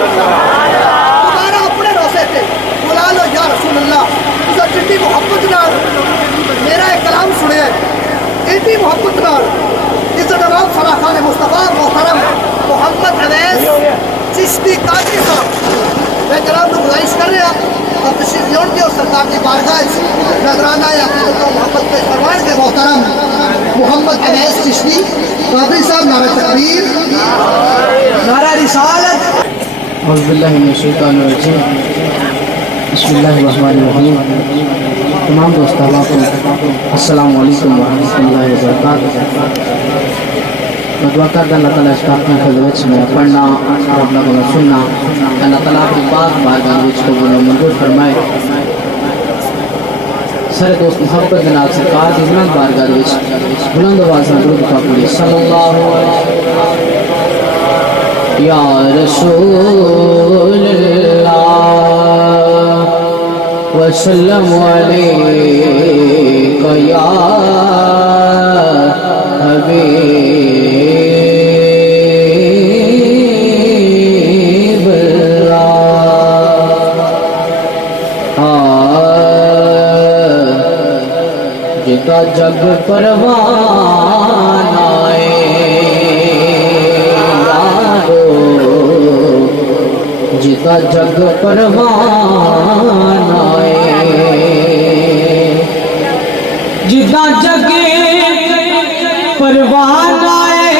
دوبارہ اپنے روسے سے بلا لو یا رسول اللہ اسے جتنی محبت نال میرا ایک کلام سنے اتنی محبت نال اس جناب صلاح خان مصطفیٰ محترم محمد اویس چشتی قادری صاحب میں جناب کو گزارش کر رہا اور تشریف لیون کے اور سرکار کی بارگاہ نظرانہ عقیدت و محبت کے فرمان کے محترم محمد اویس چشتی قادری صاحب نعرہ تکبیر نعرہ رسالت اعوذ باللہ من الشیطان الرجیم بسم اللہ الرحمن الرحیم تمام دوست احباب کو السلام علیکم ورحمۃ اللہ وبرکاتہ میں دعا کرتا اللہ تعالیٰ اس کافی خدمت میں پڑھنا اور اپنا کو سننا اللہ تعالیٰ کی پاک بارگاہ وچ قبول و منظور فرمائے سارے دوست محبت جناب سرکار کی بلند بارگاہ وچ بلند آواز میں درود پاک پڑھی صلی اللہ علیہ یا رسول اللہ وسلم علیک یا حبیب اللہ جتا جگ پروان آئے جتا جگ پروان آئے جتا جگ پروان آئے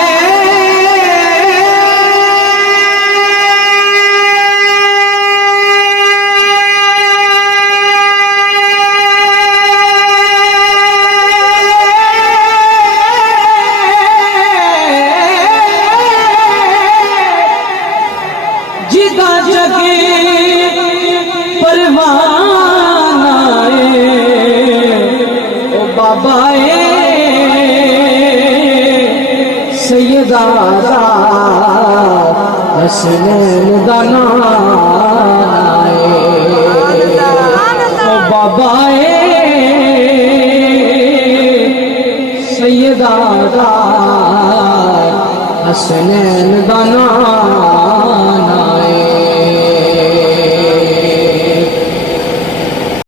جتا جگ پروان آئے او بابا سیدہ حسنین دا نام آئے او بابا سیدہ حسنین دا نام